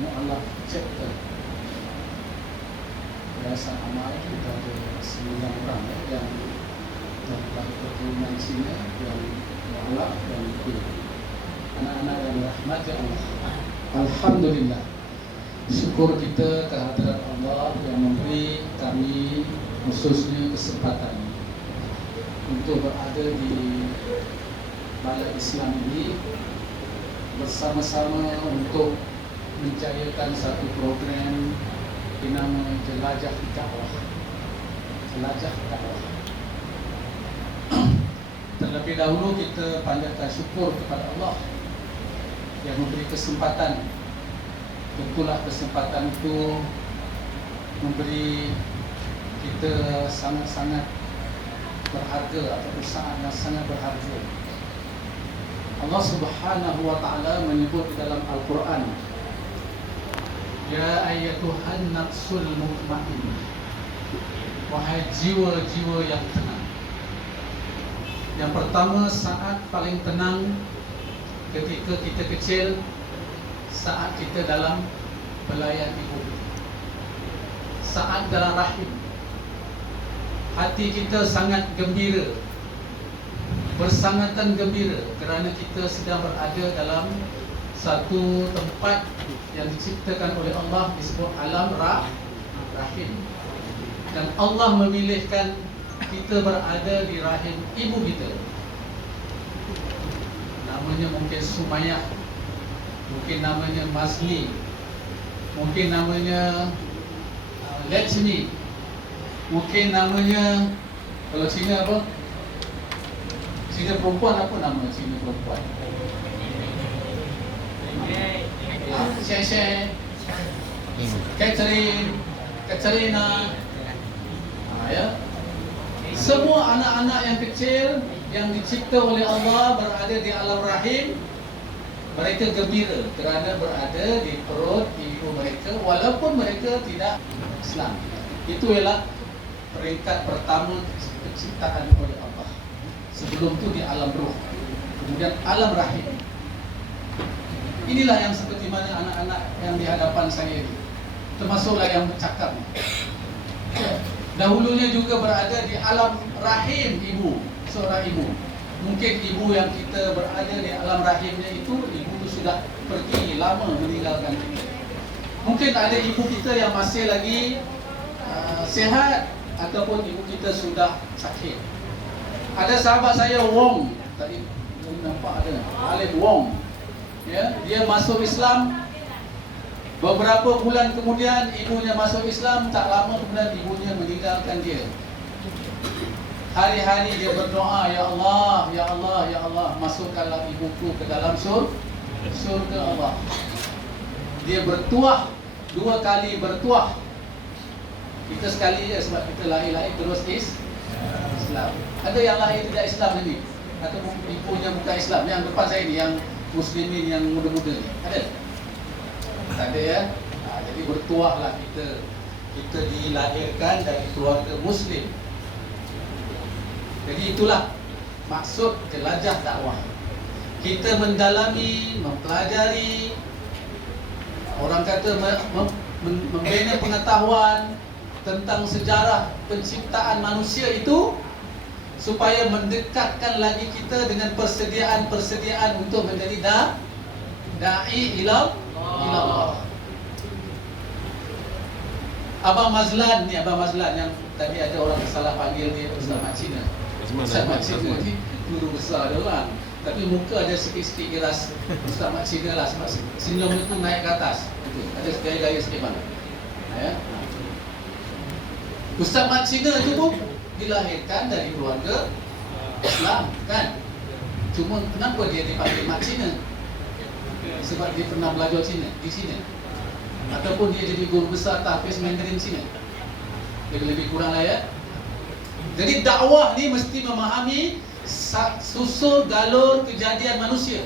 mu'alaf chapter. Biasa amal kita ada 9 orang yang dari keturunan Cina, yang mu'alaf dan anak-anak yang rahmati Allah. Alhamdulillah, syukur kita kehadirat Allah yang memberi kami khususnya kesempatan untuk berada di Balai Islam ini bersama-sama untuk menjayakan satu program dinama Jelajah Dakwah. Jelajah Dakwah. Terlebih dahulu kita panjatkan syukur kepada Allah yang memberi kesempatan. Tentulah kesempatan itu memberi kita sangat-sangat berharga atau saat yang sangat berharga. Allah Subhanahu wa taala menyebut di dalam Al-Quran, ya ayyatuhan nafsul mutmainnah, wahai jiwa-jiwa yang tenang. Yang pertama, saat paling tenang ketika kita kecil, saat kita dalam belayan ibu, saat dalam rahim, hati kita sangat gembira, bersangatan gembira kerana kita sedang berada dalam satu tempat yang diciptakan oleh Allah disebut alam rahim. Dan Allah memilihkan kita berada di rahim ibu kita. Namanya mungkin Sumayyah, mungkin namanya Masli, mungkin namanya Lechmi, mungkin namanya, kalau Cina apa? Cina perempuan apa nama Cina perempuan? Sheshe, Catherine, Katrina, ya. Semua anak-anak yang kecil yang dicipta oleh Allah berada di alam rahim, mereka gembira kerana berada di perut ibu mereka walaupun mereka tidak Islam. Itu ialah peringkat pertama penciptaan oleh Allah. Sebelum itu di alam ruh, kemudian alam rahim. Inilah yang seperti mana anak-anak yang di hadapan saya ini, termasuklah yang bercakap. Dahulunya juga berada di alam rahim ibu, seorang ibu. Mungkin ibu yang kita berada di alam rahimnya itu, ibu itu sudah pergi lama meninggalkan kita. Mungkin ada ibu kita yang masih lagi sihat, ataupun ibu kita sudah sakit. Ada sahabat saya Wong, tadi nampak ada Alif Wong, ya, dia masuk Islam. Beberapa bulan kemudian ibunya masuk Islam, tak lama kemudian ibunya meninggalkan dia. Hari-hari dia berdoa, ya Allah, ya Allah, ya Allah, masukkanlah ibuku ke dalam surga Allah. Dia bertuah, 2 kali bertuah. Kita sekali je sebab kita lahir-lahir terus Islam. Ada yang lahir tidak Islam ini, atau ibunya bukan Islam. Yang depan saya ni, yang muslimin yang muda-muda ni, ada? Tak ada, ya. Jadi bertuahlah kita. Kita dilahirkan dari keluarga Muslim. Jadi itulah maksud jelajah dakwah. Kita mendalami, mempelajari, orang kata membina pengetahuan tentang sejarah penciptaan manusia itu, supaya mendekatkan lagi kita dengan persediaan untuk menjadi da'i ila Allah. Abang Mazlan ni, Abang Mazlan yang tadi ada orang salah panggil dia Ustaz Mat Cina. Ustaz Mat Cina ni guru besar dia orang, tapi muka ada sikit-sikit iras Ustaz Mat Cina lah, sebab senyum itu naik ke atas. Itu ada gaya-gaya sikit bang. Ya. Ustaz Mat Cina itu pun dilahirkan dari keluarga Islam, kan? Cuma kenapa dia dipanggil Mat Cina? Sebab dia pernah belajar Cina di Cina, ataupun dia jadi guru besar tahfiz Mandarin Cina. Lebih kurang lah, ya. Jadi dakwah ni mesti memahami susul galur kejadian manusia.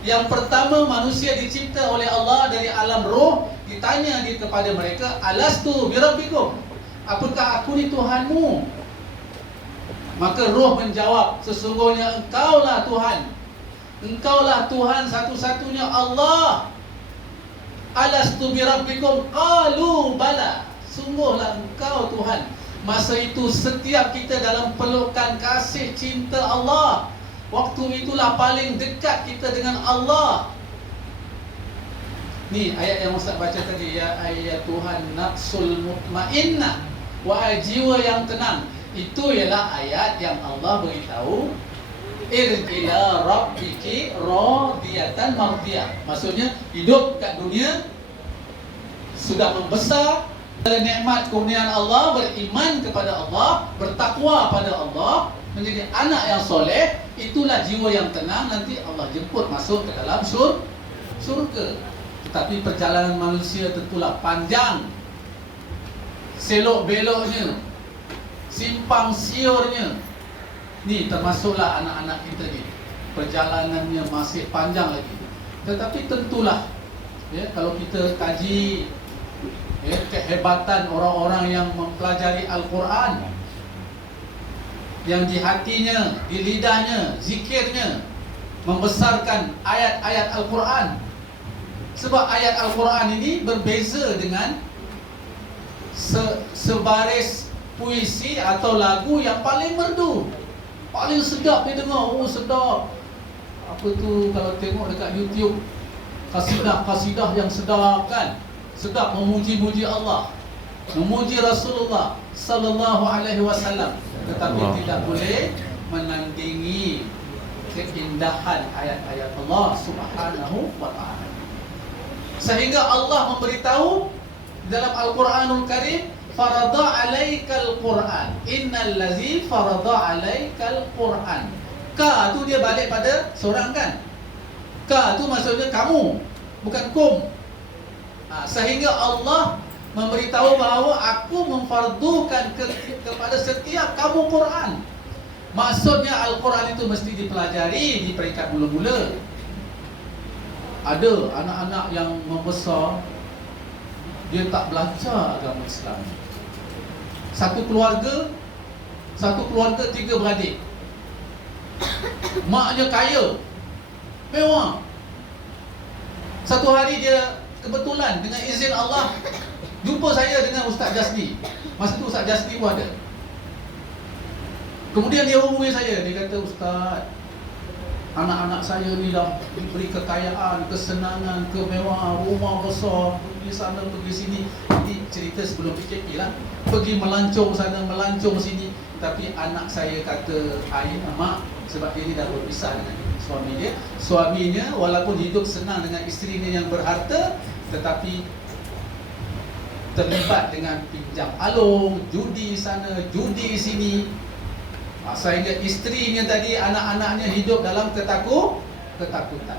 Yang pertama, manusia dicipta oleh Allah dari alam roh. Ditanya dia kepada mereka, alastu birabbikum, apakah aku ni Tuhanmu? Maka roh menjawab, sesungguhnya engkaulah Tuhan. Engkaulah Tuhan satu-satunya Allah. Alastu birabbikum? Qalu bala. Sungguhlah engkau Tuhan. Masa itu setiap kita dalam pelukan kasih cinta Allah. Waktu itulah paling dekat kita dengan Allah. Ni ayat yang Ustaz baca tadi, ya ayat Tuhan nafsul mutmainnah, wahai jiwa yang tenang. Itu ialah ayat yang Allah beritahu irjila rabbiki radiyatan mardiyah. Maksudnya hidup kat dunia sudah membesar dari nikmat kurniaan Allah, beriman kepada Allah, bertakwa pada Allah, menjadi anak yang soleh. Itulah jiwa yang tenang, nanti Allah jemput masuk ke dalam surga. Tetapi perjalanan manusia tentulah panjang, selok beloknya, simpang siurnya. Ni termasuklah anak-anak kita ni, perjalanannya masih panjang lagi. Tetapi tentulah ya, kalau kita kaji ya, kehebatan orang-orang yang mempelajari Al-Quran, yang di hatinya, di lidahnya, zikirnya membesarkan ayat-ayat Al-Quran. Sebab ayat Al-Quran ini berbeza dengan sebaris puisi atau lagu yang paling merdu, paling sedap dia dengar. Oh sedap. Apa tu kalau tengok dekat YouTube, kasidah-kasidah yang sedap kan. Sedap memuji-muji Allah, memuji Rasulullah sallallahu alaihi wasallam. Tetapi tidak boleh menandingi keindahan ayat-ayat Allah Subhanahu wa taala. Sehingga Allah memberitahu dalam Al-Quranul Karim, farada alaikal Quran, innal ladzi farada alaikal Quran. Ka tu dia balik pada seorang kan. Ka tu maksudnya kamu, bukan kum. Sehingga Allah memberitahu bahawa aku memfardukan kepada setiap kamu Quran. Maksudnya Al-Quran itu mesti dipelajari di peringkat mula-mula. Ada anak-anak yang membesar, dia tak belajar agama Islam. Satu keluarga 3 beradik. Maknya kaya, mewah. Satu hari dia kebetulan dengan izin Allah jumpa saya dengan Ustaz Jasni. Masa tu Ustaz Jasni pun ada. Kemudian dia hubungi saya, dia kata, Ustaz, anak-anak saya ni dah diberi kekayaan, kesenangan, kemewahan, rumah besar, pergi sana, pergi sini. Ini cerita sebelum PKP lah. Pergi melancong sana, melancong sini. Tapi anak saya kata, ayah, mak, sebab dia ni dah berpisah dengan suami dia. Suaminya walaupun hidup senang dengan isterinya yang berharta, tetapi terlibat dengan pinjam alung, judi sana, judi sini. Sehingga isterinya tadi, anak-anaknya hidup dalam ketakutan.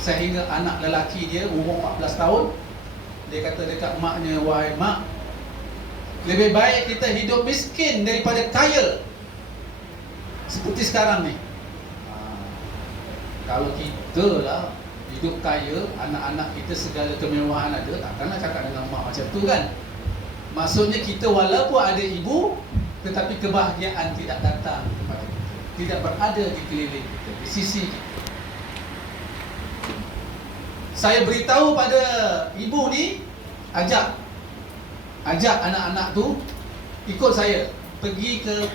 Sehingga anak lelaki dia umur 14 tahun, dia kata dekat maknya, wahai mak, lebih baik kita hidup miskin daripada kaya seperti sekarang ni. Kalau kita lah hidup kaya, anak-anak kita segala kemewahan ada, takkanlah cakap dengan mak macam tu kan. Maksudnya kita walaupun ada ibu, tetapi kebahagiaan tidak datang kepada kita, tidak berada di keliling kita, di sisi kita. Saya beritahu pada ibu ni, ajak anak-anak tu ikut saya pergi ke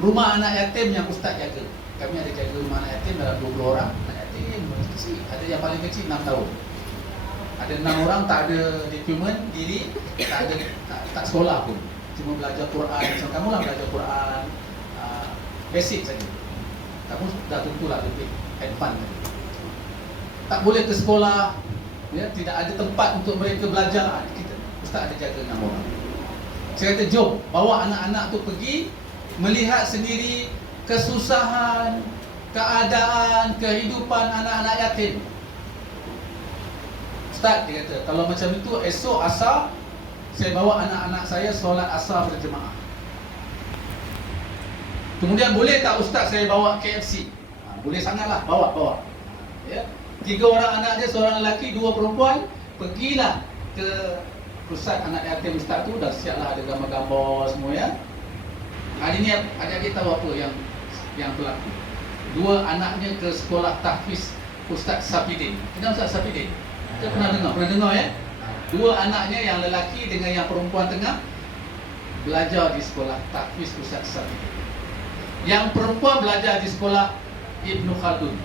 rumah anak yatim yang Ustaz jaga. Kami ada jaga rumah anak yatim dalam 20 orang. Anak yatim kecil, ada yang paling kecil 6 tahun. Ada 6 orang tak ada dokumen diri, tak sekolah pun. Cuma belajar Quran. Macam kamu lah belajar Quran basic saja. Kamu dah tentulah lebih advance. Tak boleh ke sekolah, ya, tidak ada tempat untuk mereka belajar. Kita Ustaz ada jaga 6 orang. Saya kata jom bawa anak-anak tu pergi melihat sendiri kesusahan, keadaan, kehidupan anak-anak yatim. Ustaz, dia kata, kalau macam itu esok asar saya bawa anak-anak saya solat asar berjemaah. Kemudian boleh tak Ustaz saya bawa KFC? Boleh sangatlah, bawa. Ya. 3 orang anak dia, seorang lelaki, 2 perempuan. Pergilah ke pusat anak yatim Ustaz tu, dah siaplah ada gambar-gambar semua ya. Hari ni adik-adik tahu apa yang berlaku. 2 anaknya ke sekolah tahfiz Ustaz Safidin. Kenal Ustaz Safidin? Kita pernah dengar ya? Dua anaknya yang lelaki dengan yang perempuan tengah belajar di sekolah Tahfiz Ustaz Sari. Yang perempuan belajar di sekolah Ibnu Khaldun.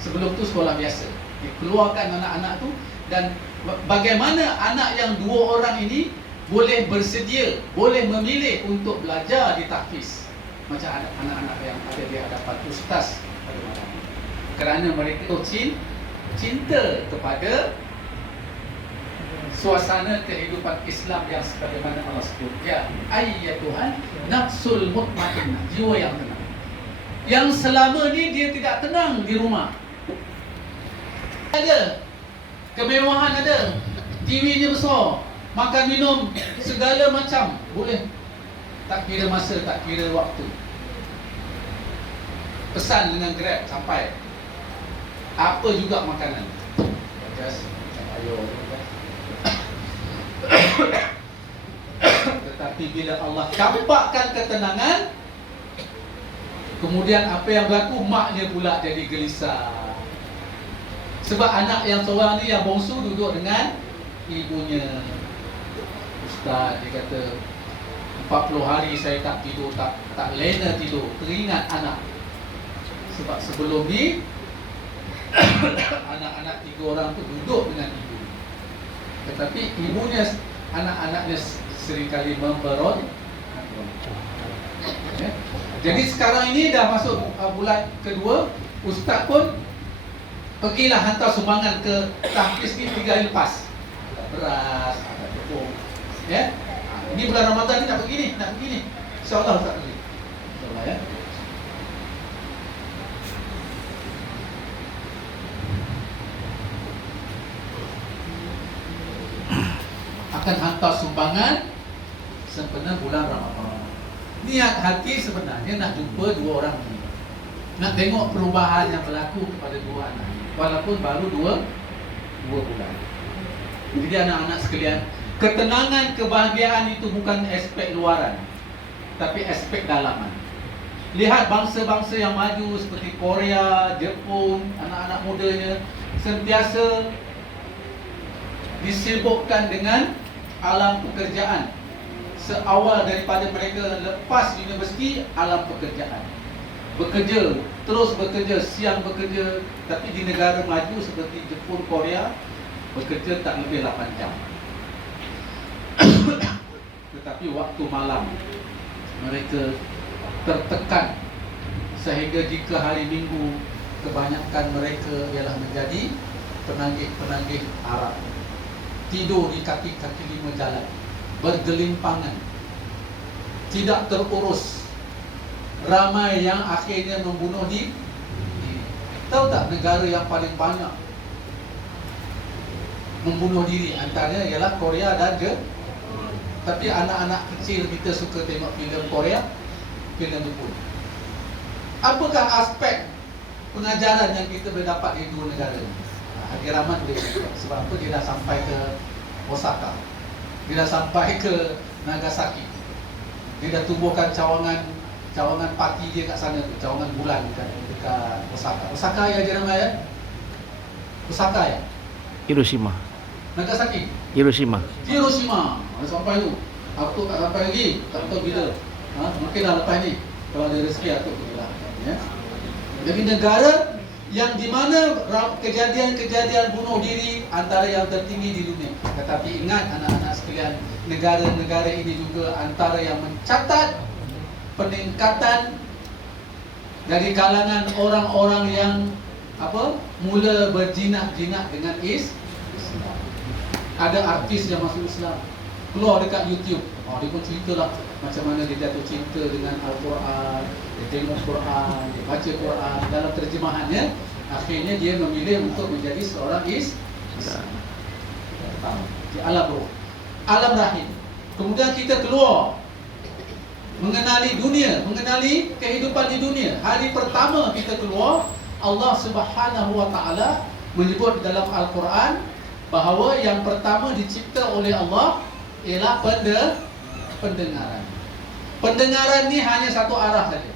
Sebelum tu sekolah biasa. Dikeluarkan anak-anak tu, dan bagaimana anak yang dua orang ini boleh bersedia, boleh memilih untuk belajar di Tahfiz macam anak-anak yang ada di hadapan ustaz pada malam. Kerana mereka cinta kepada suasana kehidupan Islam yang sebagaimana Allah sebut, ya ayyatuhan nafsul mutmainnah, jiwa yang tenang. Yang selama ni dia tidak tenang di rumah. Ada kemewahan, ada TV-nya besar, makan minum segala macam boleh, tak kira masa, tak kira waktu. Pesan dengan Grab sampai, apa juga makanan. Just ayo. Tetapi bila Allah campakkan ketenangan, kemudian apa yang berlaku, maknya pula jadi gelisah. Sebab anak yang seorang ni, yang bongsu, duduk dengan ibunya. Ustaz, dia kata 40 hari saya tak tidur, tak lena tidur, teringat anak. Sebab sebelum ni anak-anak 3 orang tu duduk dengan ibu, tetapi ibunya, anak-anaknya seringkali memberon. Ya. Jadi sekarang ini dah masuk bulan kedua, ustaz pun pergilah hantar sumbangan ke Tahfiz ni 3 hari lepas. Ada beras, ada tepung. Ya. Ini bulan Ramadan ni nak pergi ni, InsyaAllah tak pergi. InsyaAllah ya. Akan hantar sumbangan sempena bulan Ramadan. Niat hati sebenarnya nak jumpa 2 orang ni, nak tengok perubahan yang berlaku kepada 2 anak, walaupun baru 2 bulan. Jadi anak-anak sekalian, ketenangan, kebahagiaan itu bukan aspek luaran, tapi aspek dalaman. Lihat bangsa-bangsa yang maju seperti Korea, Jepun, anak-anak mudanya sentiasa disibukkan dengan alam pekerjaan. Seawal daripada mereka lepas universiti, alam pekerjaan. Bekerja, terus bekerja, siang bekerja. Tapi di negara maju seperti Jepun, Korea, bekerja tak lebih 8 jam. Tetapi waktu malam mereka tertekan, sehingga jika hari Minggu kebanyakan mereka ialah menjadi penagih-penagih Arab. Tidur di kaki-kaki 5 jalan, bergelimpangan, tidak terurus. Ramai yang akhirnya membunuh diri. Tahu tak negara yang paling banyak membunuh diri antaranya ialah Korea dan Jepun. Tapi anak-anak kecil kita suka tengok filem Korea, filem Jepun. Apakah aspek pengajaran yang kita boleh dapat di 2 negara ini? Haji Rahmat boleh cakap. Sebab apa? Dia dah sampai ke Osaka, dia dah sampai ke Nagasaki, dia dah tubuhkan cawangan parti dia kat sana tu, cawangan bulan dekat Osaka. Osaka ya Haji Rahmat ya? Osaka ya? Hiroshima. Nagasaki? Hiroshima. Dah sampai tu. Aku tak sampai lagi, tak tahu bila. Mungkin dah lepas ni, kalau ada rezeki aku pergilah ya. Jadi negara yang di mana kejadian-kejadian bunuh diri antara yang tertinggi di dunia. Tetapi ingat anak-anak sekalian, negara-negara ini juga antara yang mencatat peningkatan dari kalangan orang-orang yang mula berjinak-jinak dengan Islam. Ada artis yang masuk Islam, keluar dekat YouTube. Dia pun ceritalah macam mana dia jatuh cinta dengan Al-Quran, dia tengok Quran, dia baca Quran. Dalam terjemahannya, akhirnya dia memilih untuk menjadi seorang Islam di alam roh, alam rahim. Kemudian kita keluar mengenali dunia, mengenali kehidupan di dunia. Hari pertama kita keluar, Allah Subhanahu wa Ta'ala menyebut dalam Al-Quran bahawa yang pertama dicipta oleh Allah ialah pendengaran. Pendengaran ni hanya satu arah saja.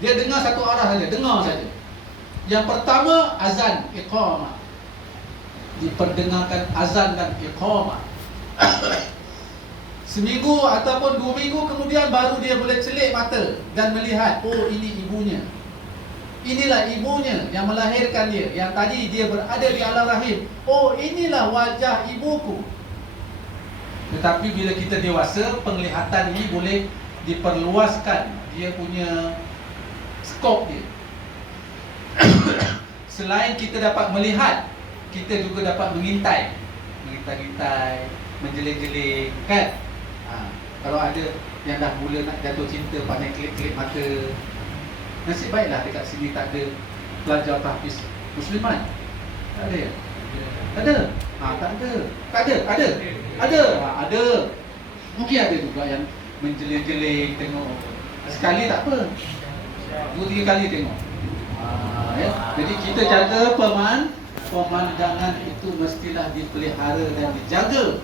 Dia dengar satu arah saja, dengar saja. Yang pertama azan, iqamah. diperdengarkan azan dan iqamah. Seminggu ataupun 2 minggu kemudian baru dia boleh celik mata dan melihat, oh ini ibunya. Inilah ibunya yang melahirkan dia, yang tadi dia berada di alam rahim. Oh inilah wajah ibuku. Tetapi bila kita dewasa, penglihatan ini boleh diperluaskan. Dia punya skop dia. Selain kita dapat melihat, kita juga dapat mengintai. Mengintai-intai, menjeling-jeling, kan? Kalau ada yang dah mula nak jatuh cinta, pandai klik-klik mata. Nasib baiklah dekat sini tak ada pelajar tahfiz Musliman. Tak ada ya? Tak ada? Tak ada. Tak ada? Ada? Ada? Ada. Mungkin ada juga yang menjeling-jeling tengok. Sekali tak apa, 2-3 kali tengok. Ya? Jadi kita jaga pemandangan itu mestilah dipelihara dan dijaga.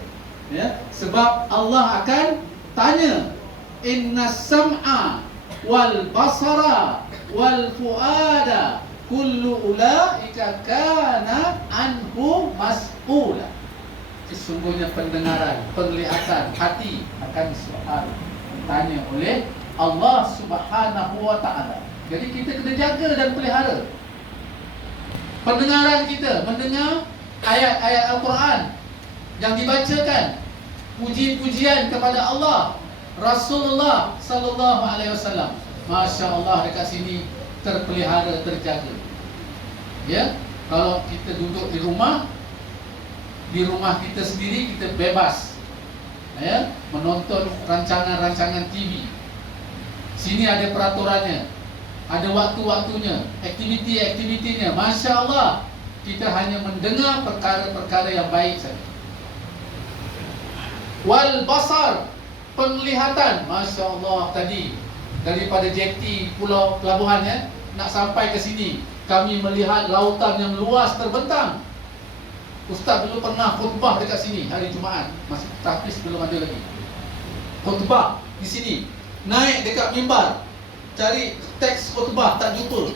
Ya? Sebab Allah akan tanya, inna sam'a wal basara wal fuada kullu ulaika kana anhu mas'ula. Sesungguhnya pendengaran, penglihatan, hati akan soal tanya oleh Allah Subhanahu wa ta'ala. Jadi kita kena jaga dan pelihara pendengaran kita, mendengar ayat-ayat Al-Quran yang dibacakan, puji-pujian kepada Allah, Rasulullah sallallahu alaihi wasallam. Masya-Allah, dekat sini terpelihara, terjaga. Ya, kalau kita duduk di rumah kita sendiri, kita bebas, ya, menonton rancangan-rancangan TV. Sini ada peraturannya, ada waktu-waktunya, aktiviti-aktivitinya. Masya-Allah, kita hanya mendengar perkara-perkara yang baik saja. Wal basar, penglihatan. Masya Allah, tadi daripada jetty pulau pelabuhan, ya, nak sampai ke sini, kami melihat lautan yang luas terbentang. Ustaz dulu pernah khutbah dekat sini hari Jumaat, masih tahfiz belum ada lagi. Khutbah di sini, naik dekat mimbar, cari teks khutbah tak jumpa.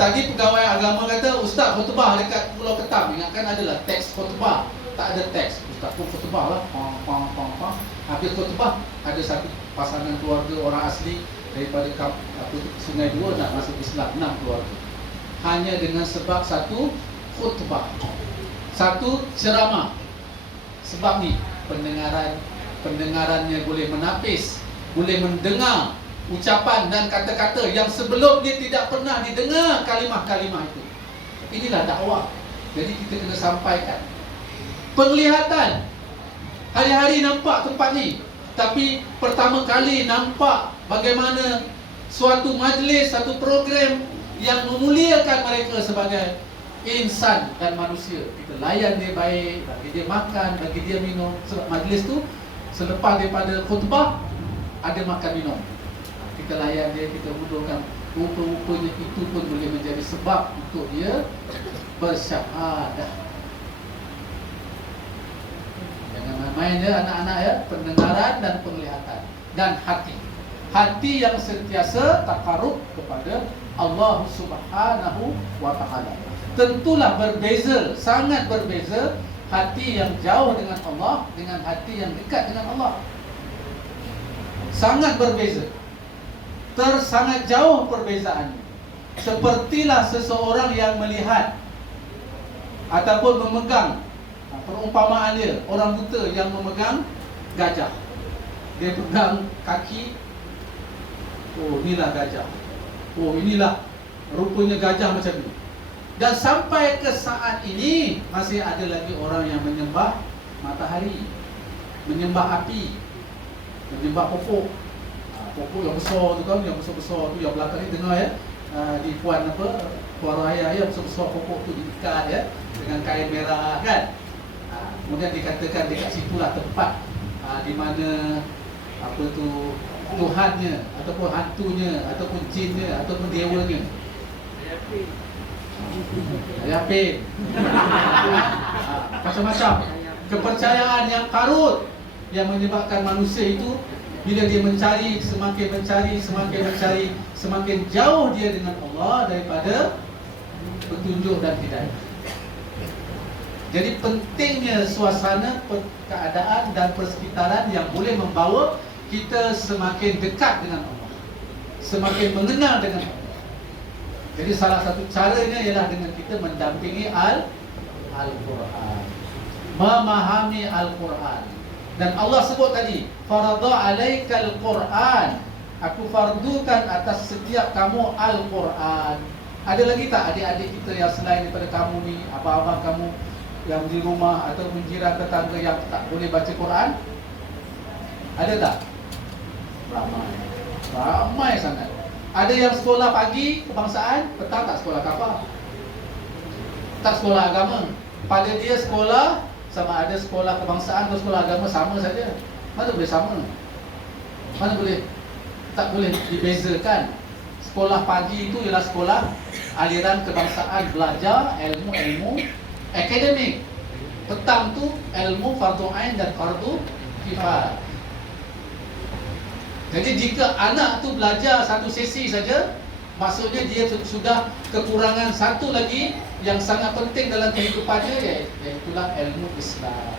Tadi pegawai agama kata, Ustaz khutbah dekat Pulau Ketam, ingatkan adalah teks khutbah. Tak ada teks. Ustaz pun khutbah lah, habis khutbah, ada satu pasangan keluarga orang asli daripada Sungai Dua nak masuk Islam, 6 keluarga. Hanya dengan sebab satu khutbah, satu ceramah. Sebab ni pendengarannya boleh menapis, boleh mendengar ucapan dan kata-kata yang sebelum dia tidak pernah didengar kalimah-kalimah itu. Inilah dakwah. Jadi kita kena sampaikan. Penglihatan, hari-hari nampak tempat ni, tapi pertama kali nampak bagaimana suatu majlis, satu program yang memuliakan mereka sebagai insan dan manusia. Kita layan dia baik, bagi dia makan, bagi dia minum. Sebab majlis tu selepas daripada khutbah ada makan minum. Kita layan dia, kita hudurkan. Rupa-rupanya itu pun boleh menjadi sebab untuk dia bersyahadah. Jangan main-main ya anak-anak ya, pendengaran dan penglihatan dan hati. Hati yang sentiasa takarub kepada Allah Subhanahu wa ta'ala. Tentulah berbeza, sangat berbeza hati yang jauh dengan Allah dengan hati yang dekat dengan Allah. Sangat berbeza. Sangat jauh perbezaannya. Sepertilah seseorang yang melihat ataupun memegang, perumpamaan dia, orang buta yang memegang gajah. Dia pegang kaki, oh inilah gajah, oh inilah rupanya gajah macam ni. Dan sampai ke saat ini masih ada lagi orang yang menyembah matahari, menyembah api, menyembah pokok. Pokok yang besar tu kan, yang besar-besar tu, yang belakang ni dengar ya, di puan raya ya, besar-besar pokok tu diikat ya dengan kain merah kan. Kemudian dikatakan dekat situlah tempat di mana apa tu Tuhannya ataupun hantunya ataupun jinnya ataupun dewanya. Ayapin. Macam-macam kepercayaan yang karut yang menyebabkan manusia itu bila dia mencari, semakin jauh dia dengan Allah daripada petunjuk dan hidayah. Jadi pentingnya suasana, keadaan dan persekitaran yang boleh membawa kita semakin dekat dengan Allah, semakin mengenal dengan Allah. Jadi salah satu caranya ialah dengan kita mendampingi Al-Quran, memahami Al-Quran. Dan Allah sebut tadi, faradha alaikal Quran, aku fardukan atas setiap kamu Al-Quran. Ada lagi tak adik-adik kita yang selain daripada kamu ni, abang-abang kamu yang di rumah atau menjiran tetangga yang tak boleh baca Quran? Ada tak? Ramai sangat. Ada yang sekolah pagi kebangsaan, petang tak sekolah kapal, tak sekolah agama. Pada dia sekolah, sama ada sekolah kebangsaan atau sekolah agama, sama saja. Mana boleh sama? Mana boleh? Tak boleh dibezakan. Sekolah pagi itu ialah sekolah aliran kebangsaan, belajar ilmu-ilmu akademik. Petang tu ilmu fardu ain dan fardu kifayah. Jadi jika anak tu belajar satu sesi saja, maksudnya dia sudah kekurangan satu lagi yang sangat penting dalam kehidupannya, iaitulah ilmu Islam.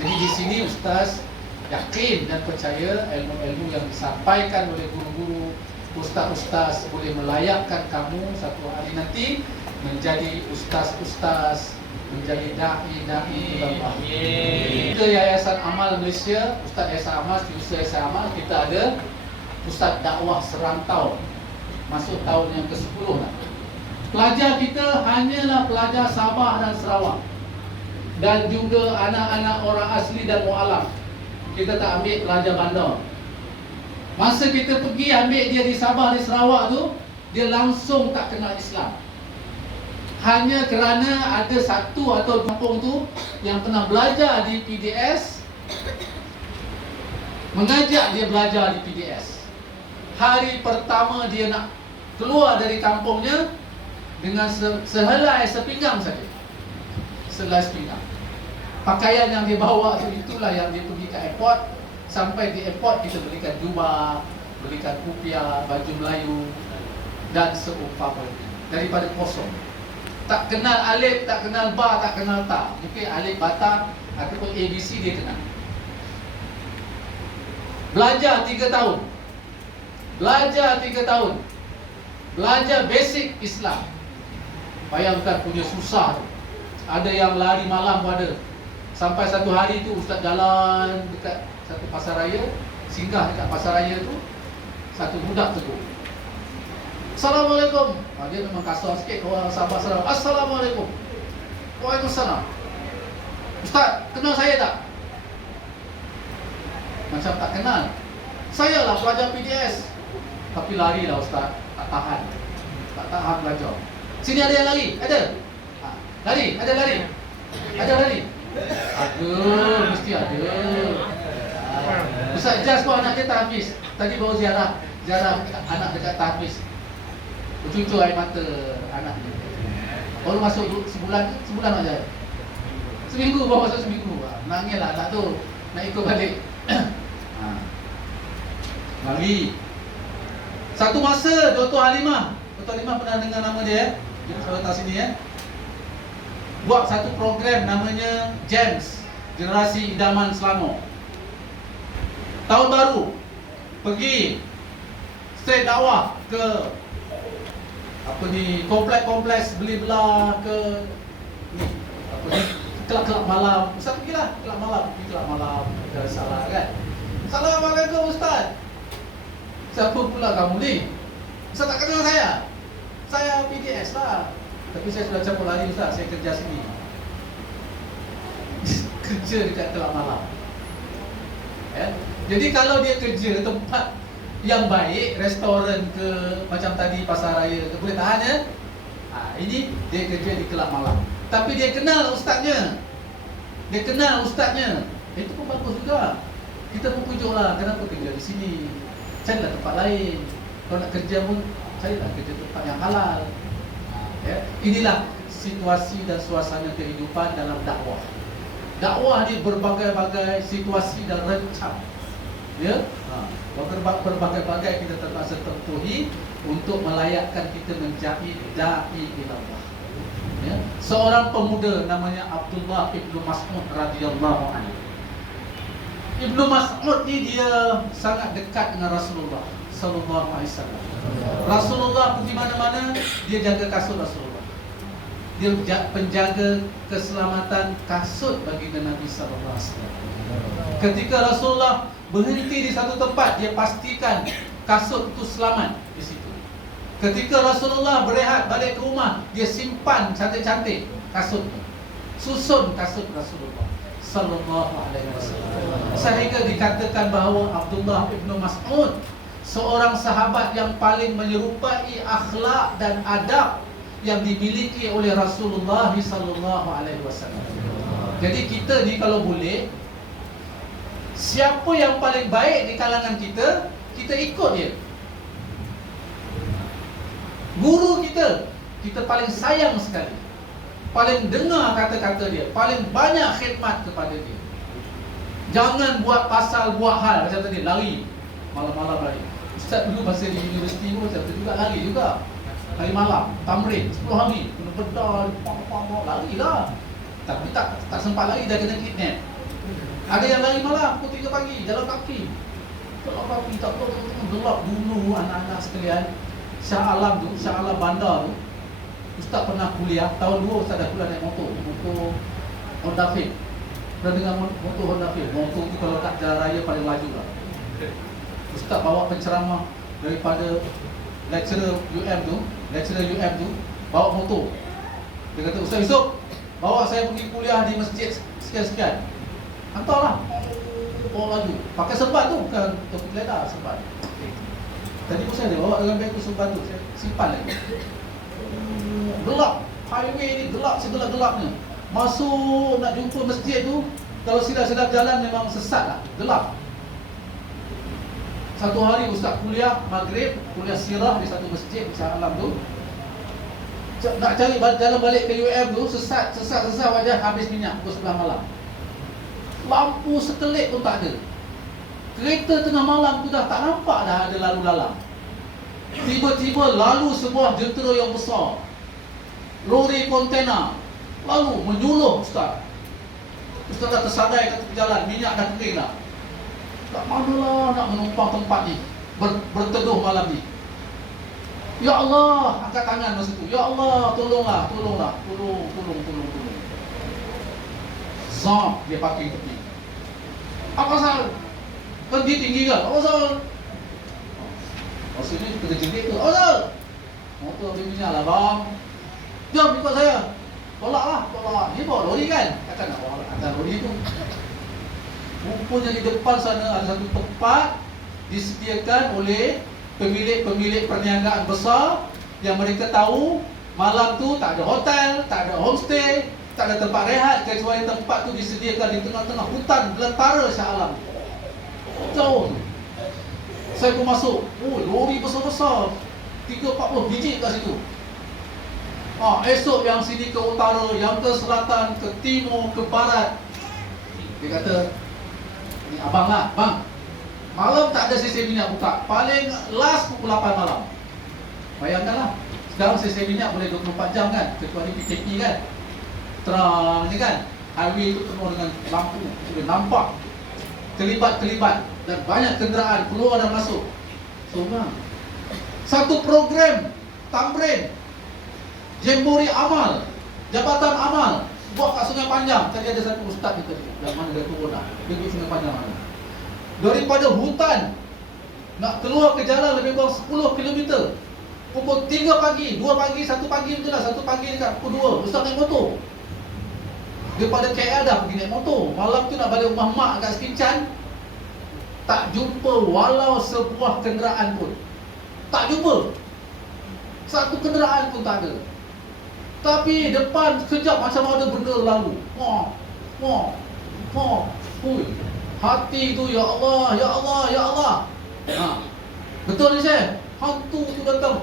Jadi di sini ustaz yakin dan percaya ilmu-ilmu yang disampaikan oleh guru-guru, ustaz-ustaz boleh melayakkan kamu satu hari nanti menjadi ustaz-ustaz, menjadi da'i-da'i ilallah. Kita Yayasan Amal Malaysia, Ustaz Yayasan Amal, Ustaz Yayasan Amal, kita ada pusat dakwah serantau, masuk tahun yang ke-10 lah. Pelajar kita hanyalah pelajar Sabah dan Sarawak, dan juga anak-anak orang asli dan mu'alaf. Kita tak ambil pelajar bandar. Masa kita pergi ambil dia di Sabah, di Sarawak tu, dia langsung tak kenal Islam. Hanya kerana ada satu atau kampung tu yang pernah belajar di PDS, mengajak dia belajar di PDS. Hari pertama dia nak keluar dari kampungnya dengan sehelai sepinggang saja. Sehelai sepinggang. Pakaian yang dia bawa tu, itulah yang dia pergi ke airport. Sampai di airport kita belikan jubah, belikan kupiah, baju Melayu dan seumpamanya. Daripada kosong, tak kenal alif, tak kenal ba, tak kenal ta. Mungkin alif Batak ataupun ABC dia kenal. Belajar 3 tahun. Belajar 3 tahun. Belajar basic Islam. Bayangkan punya susah tu. Ada yang lari malam pun ada. Sampai satu hari tu ustaz jalan dekat satu pasar raya, singgah dekat pasar raya tu, satu budak tegur, Assalamualaikum. Dia memang kasar sikit orang Sabah Sarawak. Assalamualaikum. Waalaikumsalam. Ustaz, kenal saya tak? Macam tak kenal. Saya lah pelajar PDS. Tapi larilah ustaz, tak tahan. Tak tahan belajar. Sini ada yang lari? Ada? Lari? Ada lari? Ada lari? Ada, mesti ada. Ustaz Jas pun anak dia tahfiz. Tadi baru ziarah anak dekat tahfiz. Bercucur air mata anak dia. Baru masuk sebulan aja. Seminggu baru masuk seminggu. Nangislah anak tu nak ikut balik. Lari. Satu masa Dr. Halimah pernah dengar nama dia? Dia selalu datang sini buat satu program namanya GEMS, Generasi Idaman Selangor. Tahun baru pergi straight dakwah ke kompleks beli belah ke kelab-kelab malam. Ustaz pergilah kelab malam. Dah salah kan. Assalamualaikum ustaz. Siapa pula kamu ni? Ustaz tak kenal saya. Saya PDS lah. Tapi saya sudah campur lari ustaz, saya kerja sini. Kerja dekat kelab malam. Jadi kalau dia kerja tempat yang baik, restoran ke macam tadi pasar raya ke, boleh tahan ya. Ini dia kerja di kelab malam. Tapi dia kenal ustaznya. Itu pun bagus juga. Kita pun pujuklah, kenapa kerja di sini? Carilah tempat lain. Kalau nak kerja pun carilah kerja tempat yang halal. Inilah situasi dan suasana kehidupan dalam dakwah. Dakwah ni berbagai-bagai situasi dan rencang. Berbagai-bagai kita terpaksa terpenuhi untuk melayakkan kita menjadi da'i ilallah. Ya, seorang pemuda namanya Abdullah ibnu Mas'ud radhiyallahu anhu. Ibnu Mas'ud ni dia sangat dekat dengan Rasulullah sallallahu alaihi wasallam. Rasulullah pergi mana-mana, dia jaga kasut Rasulullah. Dia penjaga keselamatan kasut baginda Nabi sallallahu alaihi wasallam. Ketika Rasulullah berhenti di satu tempat, dia pastikan kasut itu selamat di situ. Ketika Rasulullah berehat balik ke rumah, dia simpan cantik-cantik kasut, susun kasut Rasulullah sallallahu alaihi wasallam. Sehingga dikatakan bahawa Abdullah ibnu Mas'ud seorang sahabat yang paling menyerupai akhlak dan adab yang dimiliki oleh Rasulullah sallallahu alaihi wasallam. Jadi kita ni kalau boleh, siapa yang paling baik di kalangan kita, kita ikut dia. Guru kita, kita paling sayang sekali, paling dengar kata-kata dia, paling banyak khidmat kepada dia. Jangan buat pasal, buat hal macam tadi, lari, malam-malam lari. Ustaz dulu masa di universiti pun macam tu juga, lari juga. Hari malam, tamrin, 10 hari, kena bedah, lari lah. Tapi tak sempat lari, dah kena kidnap. Ada yang lari malam, pukul 3 pagi, jalan kaki. Jalan kaki, tak tahu, gelap dulu anak-anak sekalian. Shah Alam tu, Shah Alam Bandar tu, Ustaz pernah kuliah, tahun 2 Ustaz dah kuliah naik motor Honda Fit. Pernah dengar motor Honda Fit? Motor tu kalau tak jalan raya paling laju lah. Ustaz bawa penceramah daripada lecturer UM tu, bawa motor. Dia kata, Ustaz Yusof, bawa saya pergi kuliah di masjid sekian-sekian. Hantarlah, bawa laju. Pakai serban tu, bukan topik ledah, serban. Tadi pun saya ada bawa dengan beg tu, serban tu, saya simpan lagi. Gelap, highway ni gelap, segelap-gelapnya. Masuk nak jumpa masjid tu, kalau silap-silap jalan memang sesat lah, gelap. Satu hari Ustaz kuliah maghrib, kuliah sirah di satu masjid di Shah Alam tu. Nak cari jalan balik ke UM tu, sesat wajah, habis minyak pukul 11 malam. Lampu sekelip pun tak ada. Kereta tengah malam tu dah tak nampak dah ada lalu lalang. Tiba-tiba lalu sebuah jentera yang besar, lori kontena, lalu menyuluh Ustaz. Ustaz dah tersadai kat tepi jalan, minyak dah kering dah. Tak manalah nak menumpang tempat ni, berteduh malam ni. Ya Allah, angkat tangan masa tu. Ya Allah, tolong. Zam, dia pakai tepi. Apa pasal? Kan dia tinggi kan? Apa pasal? Maksudnya kena jerit tu. Apa pasal? Motor habis minyak lah bang. Jom ikut saya. Tolak. Dia bawa lori kan? Takkan nak bawa atas lori tu. Rupanya di depan sana ada satu tempat disediakan oleh pemilik perniagaan besar yang mereka tahu malam tu tak ada hotel, tak ada homestay, tak ada tempat rehat kecuali tempat tu disediakan di tengah-tengah hutan belantara Shah Alam. Jauh tu. Saya pun masuk. Lori besar-besar, 30-40 biji kat situ. Esok yang sini ke utara, yang ke selatan, ke timur, ke barat. Dia kata, ni abang lah, bang, malam tak ada CC minyak buka, paling last pukul 8 malam. Bayangkanlah, sekarang CC minyak boleh 24 jam kan, kecuali PKP kan. Terang ni kan, highway tu penuh dengan lampu, boleh nampak kelibat-kelibat dan banyak kenderaan keluar dan masuk. Seorang satu program tamrin, jembori amal, jabatan amal buat kat Sungai Panjang. Tadi ada satu ustaz kita yang mana dia turun dah, dia pergi Sungai Panjang mana. Daripada hutan nak keluar ke jalan lebih kurang 10 km, pukul 3 pagi, 2 pagi, 1 pagi je lah, 1 pagi dekat pukul 2 ustaz naik motor. Daripada KL dah pergi naik motor. Malam tu nak balik rumah mak kat Sepincan, tak jumpa walau sebuah kenderaan pun. Tak jumpa. Satu kenderaan pun tak ada. Tapi depan sekejap macam ada benda lalu. Hati tu, ya Allah. Betul ni Syekh? Hantu tu datang.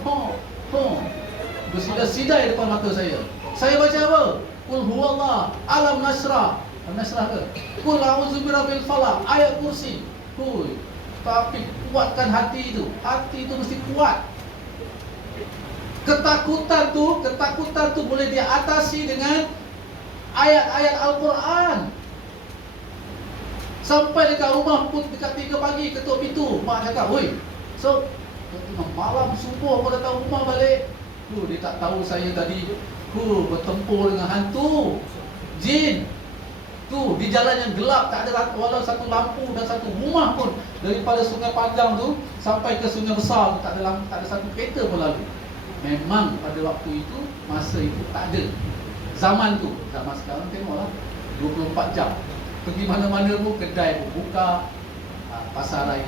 Bersidai-sidai depan mata saya. Saya baca apa? Qul huwallah, alam nasrah. Nasrah ke? Qul a'udzu birabbil falaq, ayat kursi. Tapi kuatkan hati itu. Hati itu mesti kuat. Ketakutan tu boleh diatasi dengan ayat-ayat Al-Quran. Sampai dekat rumah pun dekat 3 pagi ketuk pintu, mak cakap, "Woi, so malam subuh kau datang rumah balik." Dia tak tahu saya tadi bertempur dengan hantu jin. Di jalan yang gelap, tak ada walau satu lampu dan satu rumah pun. Daripada Sungai Panjang tu sampai ke Sungai Besar tu, tak ada lampu, tak ada satu kereta pun lalu. Memang pada waktu itu, masa itu tak ada. Zaman sekarang tengoklah 24 jam. Pergi mana-mana pun kedai pun buka, pasar raya,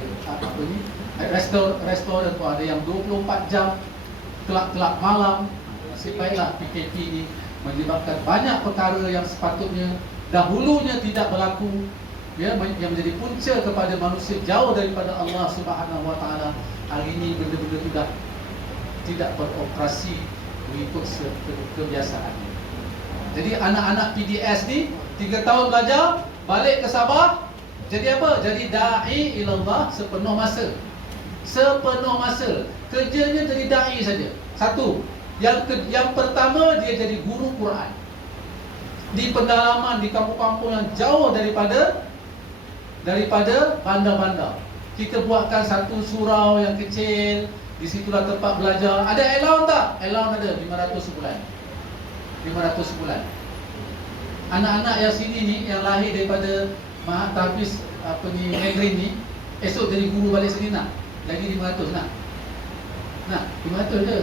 restoran pun ada yang 24 jam, kelab-kelab malam. Nasib baiklah PKP ni menyebabkan banyak perkara yang sepatutnya dahulunya tidak berlaku, yang menjadi punca kepada manusia jauh daripada Allah Subhanahu Wa Taala. Hari ini benda-benda tidak beroperasi mengikut kebiasaannya. Jadi anak-anak PDS ni 3 tahun belajar, balik ke Sabah, jadi apa? Jadi da'i ilallah sepenuh masa. Kerjanya jadi da'i saja. Satu. Yang pertama, dia jadi guru Quran di pedalaman, di kampung-kampung yang jauh daripada bandar-bandar. Kita buatkan satu surau yang kecil, di situlah tempat belajar. Ada allowance tak? Allowance ada, 500 sebulan. 500 sebulan. Anak-anak yang sini ni, yang lahir daripada Mahat Tahfiz Negeri ni, esok jadi guru balik sini nak? Lagi 500 nak? Nak? 500 je.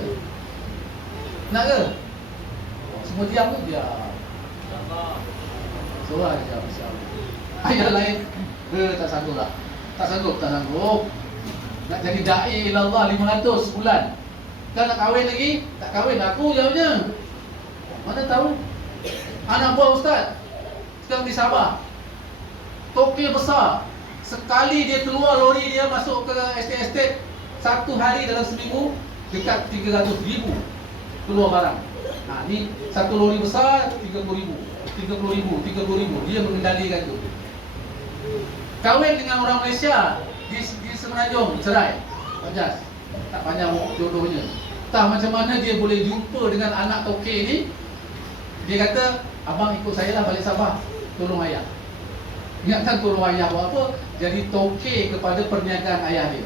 Nak ke? Semua diam tu? Diam. Seorang je, insyaAllah. Ayat lain, tak sanggup lah. Tak sanggup. Nak jadi da'i ilallah 500 sebulan. Kan nak kahwin lagi? Tak kahwin, aku jawabnya. Mana tahu? Anak buah ustaz sekarang di Sabah, tokey besar. Sekali dia keluar lori dia masuk ke estate, satu hari dalam seminggu dekat 300,000 keluar barang. Ni satu lori besar 30,000 dia mengendalikan tu. Kahwin dengan orang Malaysia di Semenanjung, cerai. Wajas. Tak panjang jodohnya. Tak macam mana dia boleh jumpa dengan anak tokey ni. Dia kata, "Abang ikut saya lah balik Sabah, tolong ayah." Ingatkan tolong ayah buat apa? Jadi tokey kepada perniagaan ayah dia.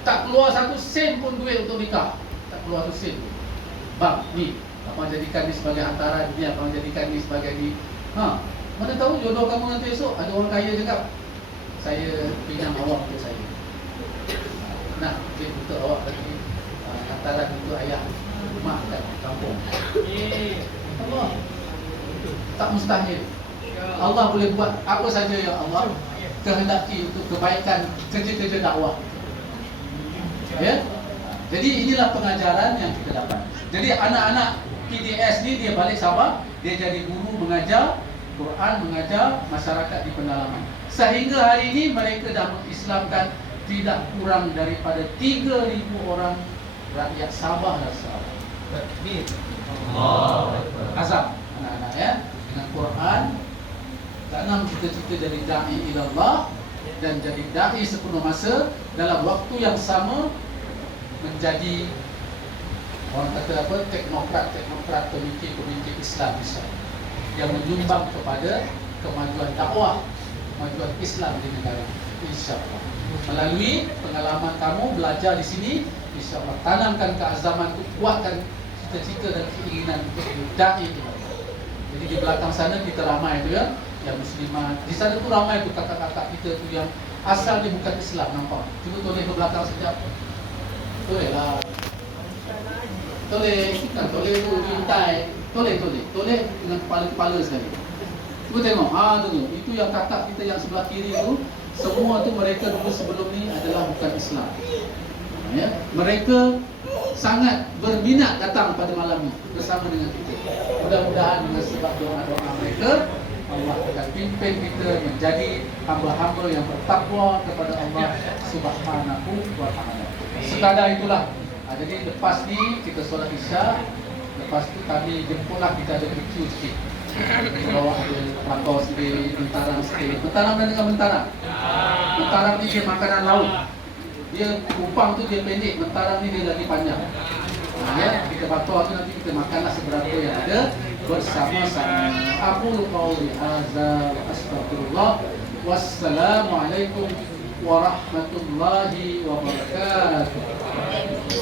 Tak keluar 1 sen pun duit untuk nikah. Tak keluar 1 sen pun. "Bang, ni abang jadikan ni sebagai hantaran, ni abang jadikan ni sebagai ni." Mana tahu jodoh kamu nanti esok ada orang kaya cakap, "Saya pinjam awak untuk saya. Nak duit untuk awak lagi, hantaran untuk ayah rumah kat kampung." Allah tak mustahil. Allah boleh buat apa saja yang Allah kehendaki untuk kebaikan kerja-kerja dakwah. Ya. Jadi inilah pengajaran yang kita dapat. Jadi anak-anak PDS ni dia balik Sabah, dia jadi guru mengajar Quran, mengajar masyarakat di pedalaman. Sehingga hari ini mereka dah mengislamkan tidak kurang daripada 3,000 orang rakyat Sabah dan Sarawak. Azam anak-anak ya, dengan Quran. Tanam cita-cita jadi da'i ilallah dan jadi da'i sepenuh masa, dalam waktu yang sama menjadi orang kata apa, teknokrat pemikir Islam yang menyumbang kepada kemajuan dakwah, kemajuan Islam di negara. InsyaAllah melalui pengalaman kamu belajar di sini, InsyaAllah tanamkan keazaman itu, kuatkan cita-cita dan keinginan untuk da'i. Jadi di belakang sana kita ramai tu ya, yang muslimat. Di sana tu ramai tu kakak-kakak kita tu yang asalnya bukan Islam, nampak. Cuba toleh ke belakang sekejap. Toleh lah. Toleh tu pintai. Toleh dengan kepala-kepala sekali. Cuba tengok, tu. Itu yang kakak kita yang sebelah kiri tu, semua tu mereka dulu sebelum ni adalah bukan Islam. Ya, mereka sangat berminat datang pada malam ini bersama dengan kita. Mudah-mudahan dengan sebab doa-doa mereka, Allah akan pimpin kita menjadi hamba-hamba yang bertakwa kepada Allah Subhanahu wa Ta'ala. Sekadar itulah. Jadi lepas ni kita solat Isya, lepas tu kami jemputlah, kita ada review sikit. Kita bawa ada pelakau sendiri, mentarang sikit. Mentarang dan dengan mentarang. Mentarang ni dia makanan laut. Dia kupang tu dia pendek, mentarang ni dia lagi panjang. Ya, kita batal itu nanti kita makanlah seberapa yang ada bersama-sama. Aku qauli hadza wa astaghfirullah. Wassalamualaikum warahmatullahi wabarakatuh.